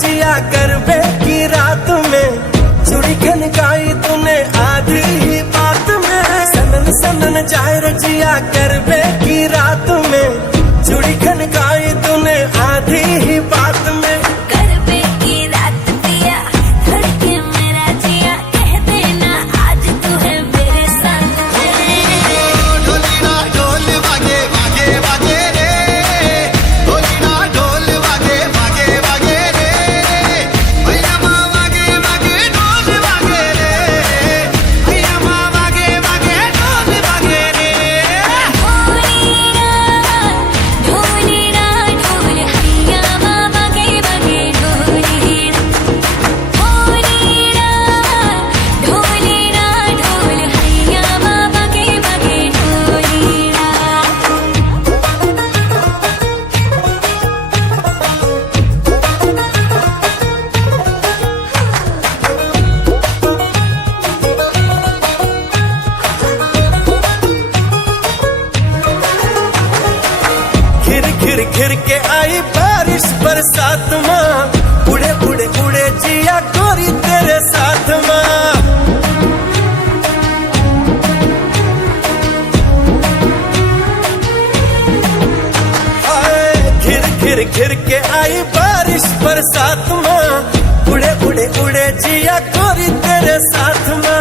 रजिया गरबे की रात में चूड़ी खनकाई तूने आधी ही बात में। सनन सनन जाए रजिया गरबे की रात में चूड़ी खनकाई तूने आधी ही बात में। गरबे की रात पिया धड़के मेरा जिया कह देना आज तू है मेरे साथ। ढोली ना ढोल वागे वागे वागे रे, ढोली ना ढोल वागे वागे वागे रे, भैया माँ वागे वागे ढोल वागे रे, भैया माँ वागे वागे ढोल वागे रे। ढोली ना ढोल हैया बाबा के बगे ढोली ना ढोल हैया बाबा के बगे ढोली ना। घिर घिर घिर के आई बारिश बरसात माँ, उड़े उड़े उड़े जिया गोरी तेरे साथ माँ। आए घिर घिर घिर के आई बारिश बरसात माँ, उड़े उड़े उड़े जिया गोरी तेरे साथ माँ।